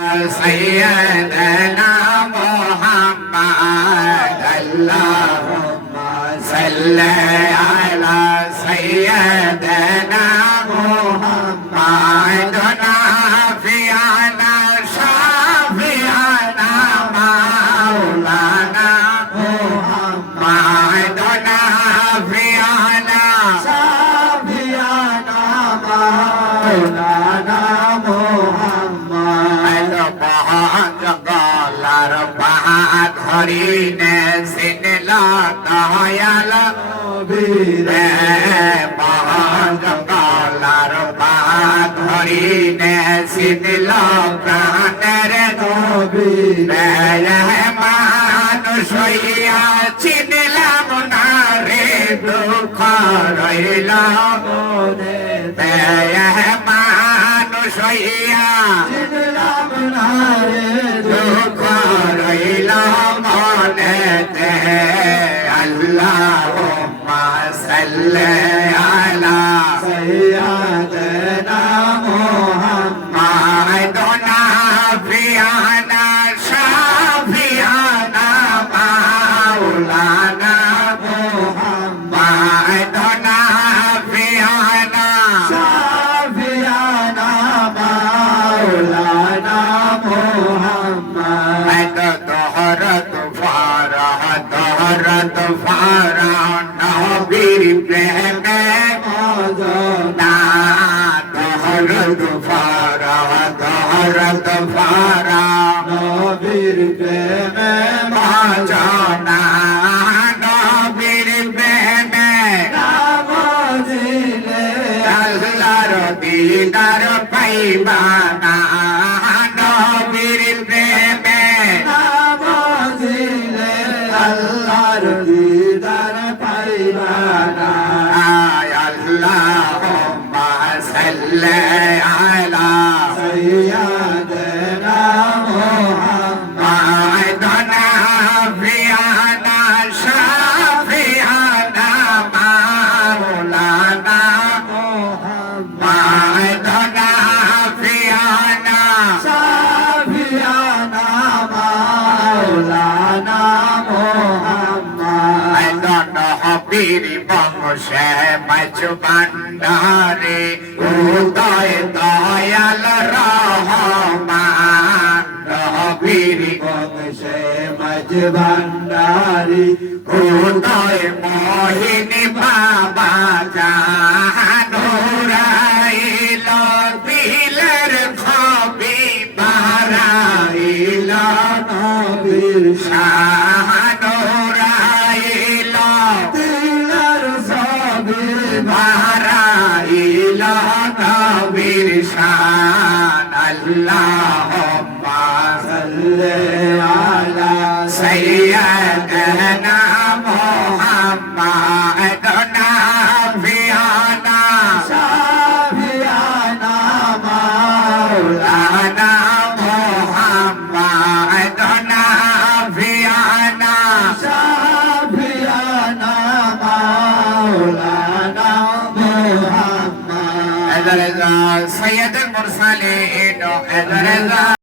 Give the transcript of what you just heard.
سيدنا محمد اللهم صل على سيدنا محمد نافعنا شافعنا مولانا محمد نافعنا شافعنا مولانا محمد গলার পাহাড় ধরিনে সিনলা দয়াল বীরে গলার পাহাড় ধরিনে সিনলা প্রাণের নবীরে মানুষ হইয়া চিনলাম না রে দুঃখ রইল মানুষ হইয়া চিনলাম না রে দুঃখ রইল মনেতে আল্লাহুম্মা সাল্লি আলা সাইয়্যিদিনা মুহাম্মাদ নাফিয়ানা শাফিয়ানা মাওলানা মুহাম্মাদ নাফিয়ানা শাফিয়ানা মাওলানা মুহাম্মাদ দহরত ফারা নবীর প্রেমে মজনা দহরত ফারা নবীর প্রেমে মজনা নবীর প্রেমে নামজিলে আল্লাহর দিদার পাইবা না নবীর প্রেমে নামজিলে আল্লাহর দিদার পাইবা না আল্লাহুম্মা সাল্লি আলা সাইয়্যিদিনা মুহাম্মাদ নাফিয়ানা শাফিয়ানা মাওলানা মুহাম্মাদ নাফিয়ানা শাফিয়ানা মাওলানা মুহাম্মাদ নবীর বংশে মাঝ ভান্ডারে উদয় দয়াল রহমান নবীর বংশে মাঝ ভান্ডারে উদয় মোহিনী বাবা জানুরাইল দিলের ছবি বারাইল নবীর শানুরাইল দিলের ছবি বারাইল নবীর শান আল্লাহুম্মা সাল্লি আলা সাইয়্যিদিনা মুহাম্মাদ নাফিয়ানা শাফিয়ানা মাওলানা মুহাম্মাদ নাফিয়ানা শাফিয়ানা মাওলানা মুহাম্মাদ সাইয়্যিদুল মুরসালিন